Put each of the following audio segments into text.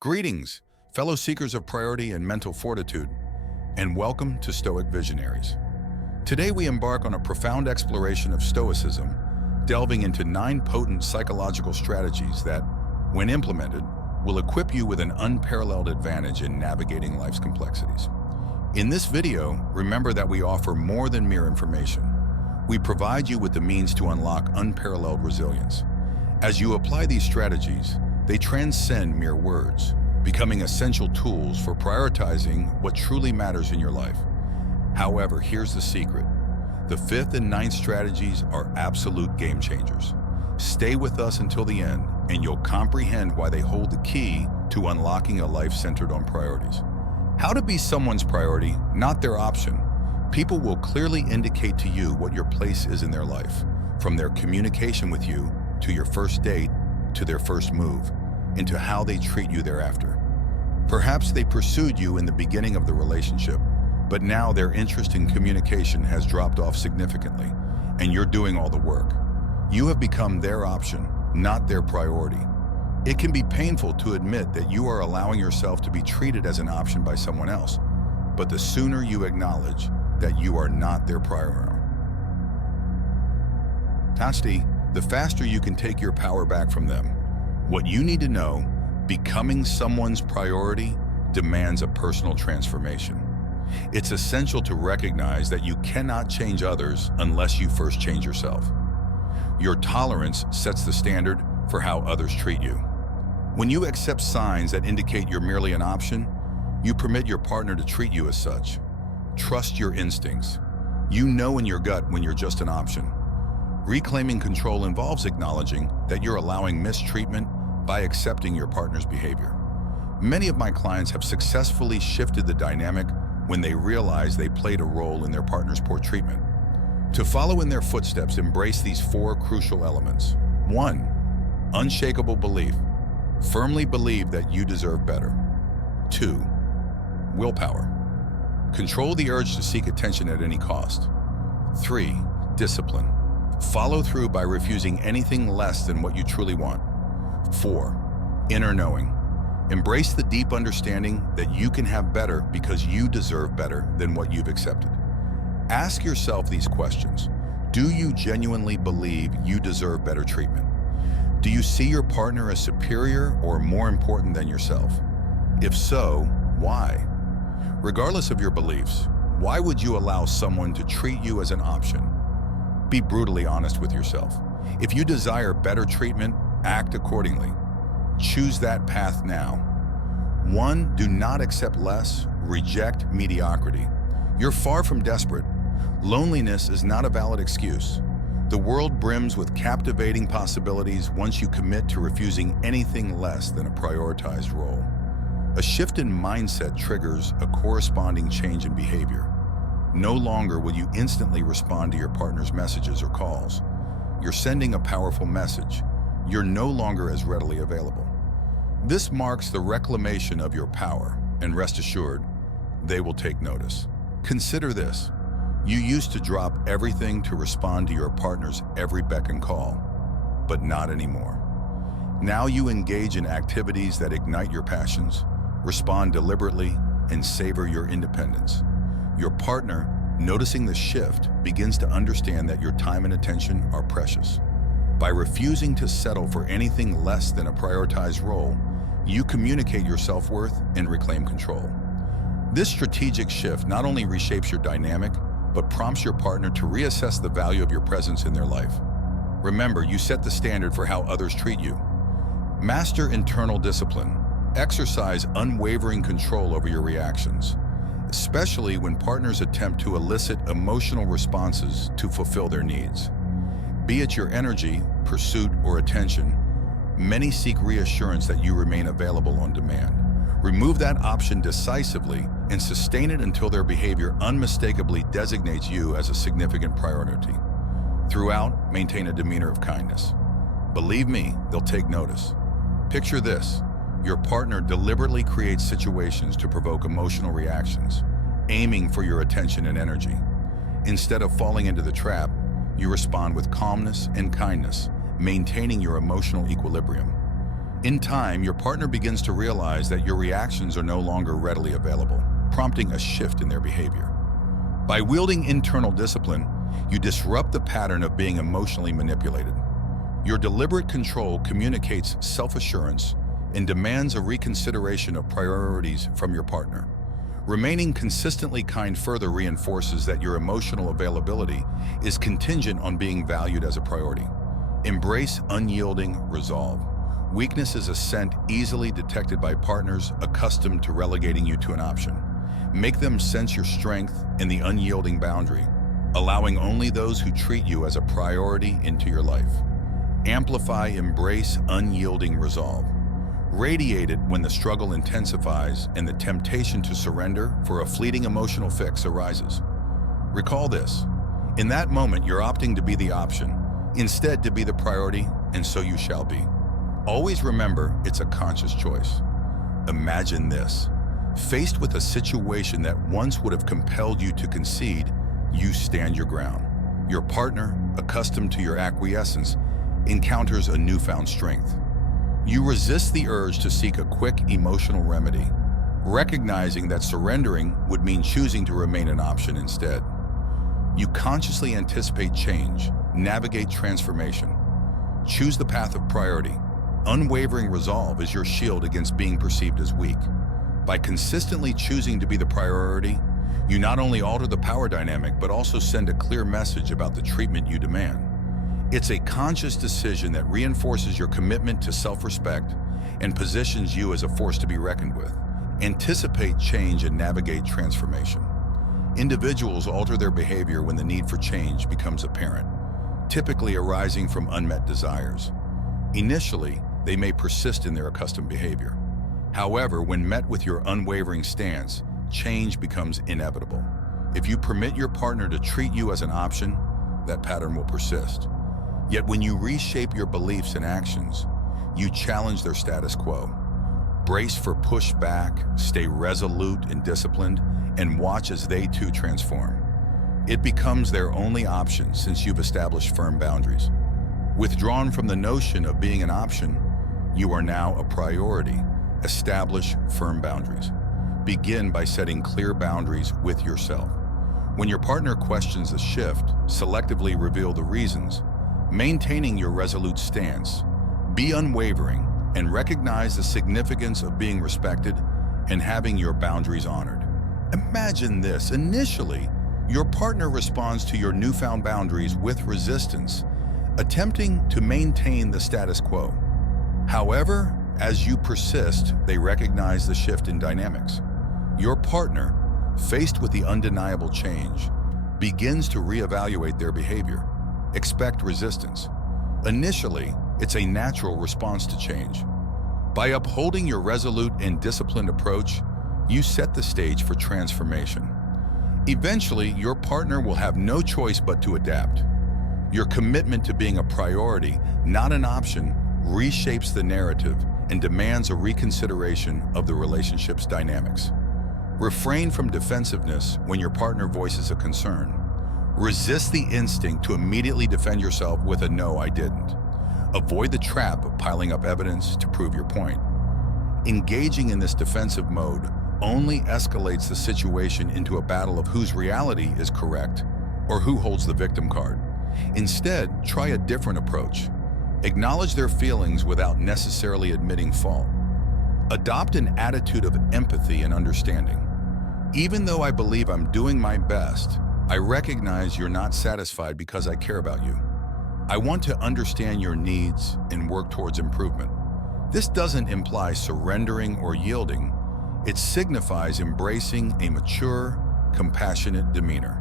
Greetings, fellow seekers of priority and mental fortitude, and welcome to Stoic Visionaries. Today we embark on a profound exploration of Stoicism, delving into 9 potent psychological strategies that, when implemented, will equip you with an unparalleled advantage in navigating life's complexities. In this video, remember that we offer more than mere information. We provide you with the means to unlock unparalleled resilience. As you apply these strategies, they transcend mere words, becoming essential tools for prioritizing what truly matters in your life. However, here's the secret. The 5th and 9th strategies are absolute game changers. Stay with us until the end, and you'll comprehend why they hold the key to unlocking a life centered on priorities. How to be someone's priority, not their option. People will clearly indicate to you what your place is in their life, from their communication with you, to your first date, to their first move, into how they treat you thereafter. Perhaps they pursued you in the beginning of the relationship, but now their interest in communication has dropped off significantly, and you're doing all the work. You have become their option, not their priority. It can be painful to admit that you are allowing yourself to be treated as an option by someone else, but the sooner you acknowledge that you are not their priority, the faster you can take your power back from them. What you need to know, becoming someone's priority demands a personal transformation. It's essential to recognize that you cannot change others unless you first change yourself. Your tolerance sets the standard for how others treat you. When you accept signs that indicate you're merely an option, you permit your partner to treat you as such. Trust your instincts. You know in your gut when you're just an option. Reclaiming control involves acknowledging that you're allowing mistreatment by accepting your partner's behavior. Many of my clients have successfully shifted the dynamic when they realize they played a role in their partner's poor treatment. To follow in their footsteps, embrace these 4 crucial elements. 1. Unshakable belief. Firmly believe that you deserve better. 2. Willpower. Control the urge to seek attention at any cost. 3. Discipline. Follow through by refusing anything less than what you truly want. 4. Inner knowing. Embrace the deep understanding that you can have better because you deserve better than what you've accepted. Ask yourself these questions. Do you genuinely believe you deserve better treatment? Do you see your partner as superior or more important than yourself? If so, why? Regardless of your beliefs, why would you allow someone to treat you as an option? Be brutally honest with yourself. If you desire better treatment, act accordingly. Choose that path now. 1. Do not accept less. Reject mediocrity. You're far from desperate. Loneliness is not a valid excuse. The world brims with captivating possibilities once you commit to refusing anything less than a prioritized role. A shift in mindset triggers a corresponding change in behavior. No longer will you instantly respond to your partner's messages or calls. You're sending a powerful message. You're no longer as readily available. This marks the reclamation of your power, and rest assured, they will take notice. Consider this. You used to drop everything to respond to your partner's every beck and call, but not anymore. Now you engage in activities that ignite your passions, respond deliberately, and savor your independence. Your partner, noticing the shift, begins to understand that your time and attention are precious. By refusing to settle for anything less than a prioritized role, you communicate your self-worth and reclaim control. This strategic shift not only reshapes your dynamic, but prompts your partner to reassess the value of your presence in their life. Remember, you set the standard for how others treat you. Master internal discipline. Exercise unwavering control over your reactions, especially when partners attempt to elicit emotional responses to fulfill their needs. Be it your energy, pursuit, or attention, many seek reassurance that you remain available on demand. Remove that option decisively and sustain it until their behavior unmistakably designates you as a significant priority. Throughout, maintain a demeanor of kindness. Believe me, they'll take notice. Picture this. Your partner deliberately creates situations to provoke emotional reactions, aiming for your attention and energy. Instead of falling into the trap, you respond with calmness and kindness, maintaining your emotional equilibrium. In time, your partner begins to realize that your reactions are no longer readily available, prompting a shift in their behavior. By wielding internal discipline, you disrupt the pattern of being emotionally manipulated. Your deliberate control communicates self-assurance and demands a reconsideration of priorities from your partner. Remaining consistently kind further reinforces that your emotional availability is contingent on being valued as a priority. Embrace unyielding resolve. Weakness is a scent easily detected by partners accustomed to relegating you to an option. Make them sense your strength in the unyielding boundary, allowing only those who treat you as a priority into your life. Amplify, embrace unyielding resolve. Radiate it when the struggle intensifies and the temptation to surrender for a fleeting emotional fix arises. Recall this: in that moment, you're opting to be the option, instead to be the priority, and so you shall be. Always remember, it's a conscious choice. Imagine this: faced with a situation that once would have compelled you to concede, you stand your ground. Your partner, accustomed to your acquiescence, encounters a newfound strength. You resist the urge to seek a quick emotional remedy, recognizing that surrendering would mean choosing to remain an option instead. You consciously anticipate change, navigate transformation. Choose the path of priority. Unwavering resolve is your shield against being perceived as weak. By consistently choosing to be the priority, you not only alter the power dynamic, but also send a clear message about the treatment you demand. It's a conscious decision that reinforces your commitment to self-respect and positions you as a force to be reckoned with. Anticipate change and navigate transformation. Individuals alter their behavior when the need for change becomes apparent, typically arising from unmet desires. Initially, they may persist in their accustomed behavior. However, when met with your unwavering stance, change becomes inevitable. If you permit your partner to treat you as an option, that pattern will persist. Yet when you reshape your beliefs and actions, you challenge their status quo. Brace for pushback, stay resolute and disciplined, and watch as they too transform. It becomes their only option since you've established firm boundaries. Withdrawn from the notion of being an option, you are now a priority. Establish firm boundaries. Begin by setting clear boundaries with yourself. When your partner questions a shift, selectively reveal the reasons, maintaining your resolute stance. Be unwavering and recognize the significance of being respected and having your boundaries honored. Imagine this: initially, your partner responds to your newfound boundaries with resistance, attempting to maintain the status quo. However, as you persist, they recognize the shift in dynamics. Your partner, faced with the undeniable change, begins to reevaluate their behavior. Expect resistance. Initially, it's a natural response to change. By upholding your resolute and disciplined approach, you set the stage for transformation. Eventually, your partner will have no choice but to adapt. Your commitment to being a priority, not an option, reshapes the narrative and demands a reconsideration of the relationship's dynamics. Refrain from defensiveness when your partner voices a concern. Resist the instinct to immediately defend yourself with a "no, I didn't." Avoid the trap of piling up evidence to prove your point. Engaging in this defensive mode only escalates the situation into a battle of whose reality is correct or who holds the victim card. Instead, try a different approach. Acknowledge their feelings without necessarily admitting fault. Adopt an attitude of empathy and understanding. Even though I believe I'm doing my best, I recognize you're not satisfied because I care about you. I want to understand your needs and work towards improvement. This doesn't imply surrendering or yielding. It signifies embracing a mature, compassionate demeanor.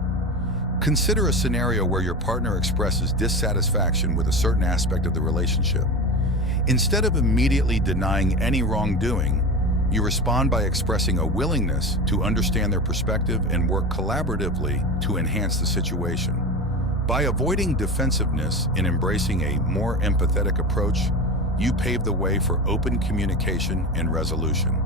Consider a scenario where your partner expresses dissatisfaction with a certain aspect of the relationship. Instead of immediately denying any wrongdoing, you respond by expressing a willingness to understand their perspective and work collaboratively to enhance the situation. By avoiding defensiveness and embracing a more empathetic approach, you pave the way for open communication and resolution.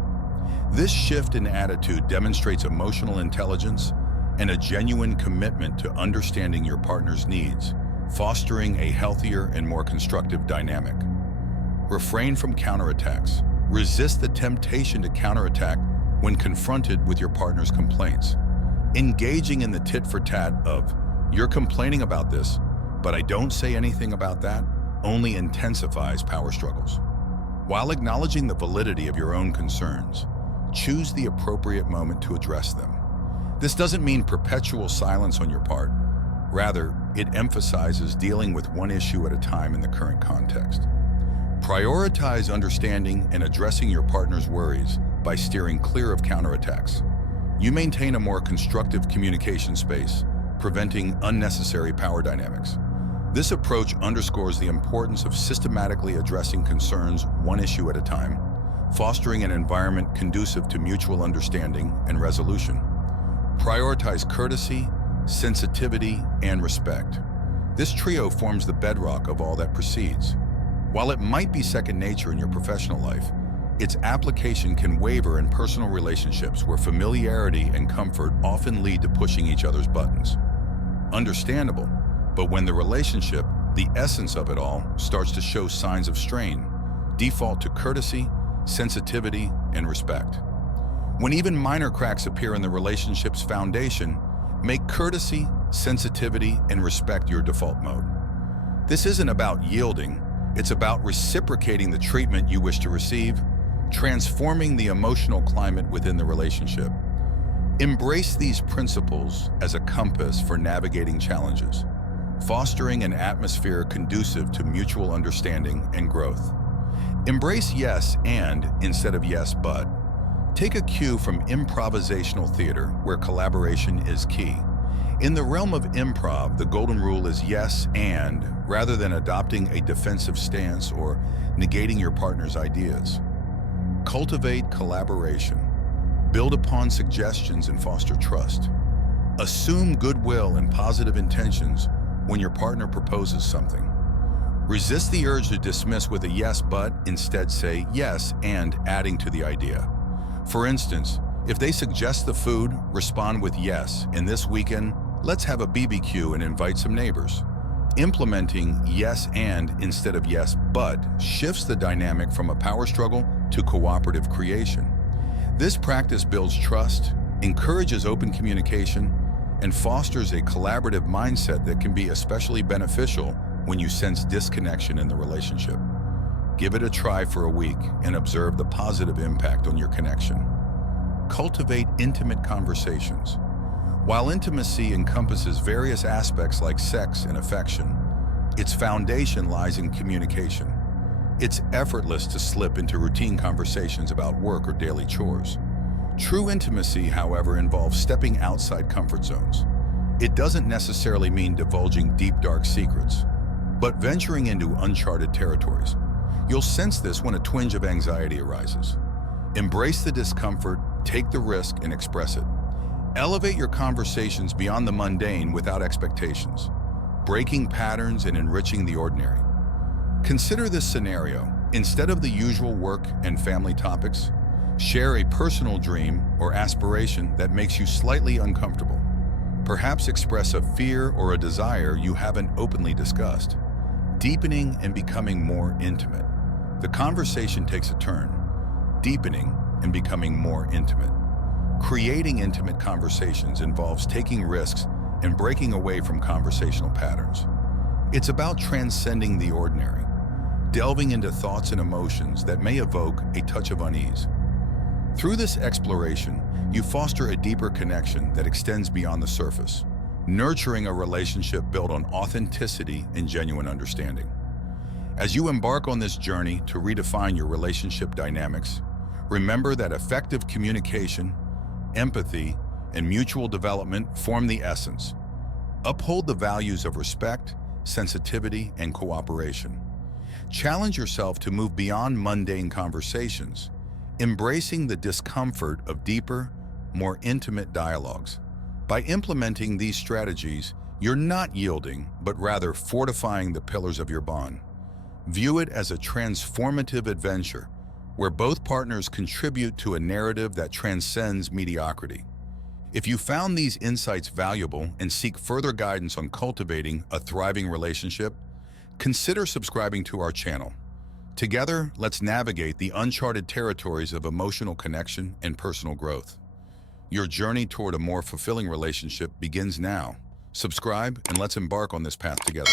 This shift in attitude demonstrates emotional intelligence and a genuine commitment to understanding your partner's needs, fostering a healthier and more constructive dynamic. Refrain from counterattacks. Resist the temptation to counterattack when confronted with your partner's complaints. Engaging in the tit-for-tat of, "You're complaining about this, but I don't say anything about that," only intensifies power struggles. While acknowledging the validity of your own concerns, choose the appropriate moment to address them. This doesn't mean perpetual silence on your part. Rather, it emphasizes dealing with one issue at a time in the current context. Prioritize understanding and addressing your partner's worries by steering clear of counterattacks. You maintain a more constructive communication space, preventing unnecessary power dynamics. This approach underscores the importance of systematically addressing concerns one issue at a time, fostering an environment conducive to mutual understanding and resolution. Prioritize courtesy, sensitivity, and respect. This trio forms the bedrock of all that precedes. While it might be second nature in your professional life, its application can waver in personal relationships where familiarity and comfort often lead to pushing each other's buttons. Understandable, but when the relationship, the essence of it all, starts to show signs of strain, default to courtesy, sensitivity, and respect. When even minor cracks appear in the relationship's foundation, make courtesy, sensitivity, and respect your default mode. This isn't about yielding, it's about reciprocating the treatment you wish to receive, transforming the emotional climate within the relationship. Embrace these principles as a compass for navigating challenges, fostering an atmosphere conducive to mutual understanding and growth. Embrace yes and instead of yes but. Take a cue from improvisational theater, where collaboration is key. In the realm of improv, the golden rule is yes and, rather than adopting a defensive stance or negating your partner's ideas. Cultivate collaboration. Build upon suggestions and foster trust. Assume goodwill and positive intentions when your partner proposes something. Resist the urge to dismiss with a yes but, instead say yes and, adding to the idea. For instance, if they suggest the food, respond with yes, and this weekend, let's have a BBQ and invite some neighbors. Implementing yes and instead of yes but shifts the dynamic from a power struggle to cooperative creation. This practice builds trust, encourages open communication, and fosters a collaborative mindset that can be especially beneficial when you sense disconnection in the relationship. Give it a try for a week and observe the positive impact on your connection. Cultivate intimate conversations. While intimacy encompasses various aspects like sex and affection, its foundation lies in communication. It's effortless to slip into routine conversations about work or daily chores. True intimacy, however, involves stepping outside comfort zones. It doesn't necessarily mean divulging deep, dark secrets, but venturing into uncharted territories. You'll sense this when a twinge of anxiety arises. Embrace the discomfort, take the risk, and express it. Elevate your conversations beyond the mundane without expectations, breaking patterns and enriching the ordinary. Consider this scenario. Instead of the usual work and family topics, share a personal dream or aspiration that makes you slightly uncomfortable. Perhaps express a fear or a desire you haven't openly discussed. Deepening and becoming more intimate. The conversation takes a turn, deepening and becoming more intimate. Creating intimate conversations involves taking risks and breaking away from conversational patterns. It's about transcending the ordinary, delving into thoughts and emotions that may evoke a touch of unease. Through this exploration, you foster a deeper connection that extends beyond the surface, nurturing a relationship built on authenticity and genuine understanding. As you embark on this journey to redefine your relationship dynamics, remember that effective communication, empathy, and mutual development form the essence. Uphold the values of respect, sensitivity, and cooperation. Challenge yourself to move beyond mundane conversations, embracing the discomfort of deeper, more intimate dialogues. By implementing these strategies, you're not yielding, but rather fortifying the pillars of your bond. View it as a transformative adventure where both partners contribute to a narrative that transcends mediocrity. If you found these insights valuable and seek further guidance on cultivating a thriving relationship, consider subscribing to our channel. Together, let's navigate the uncharted territories of emotional connection and personal growth. Your journey toward a more fulfilling relationship begins now. Subscribe and let's embark on this path together.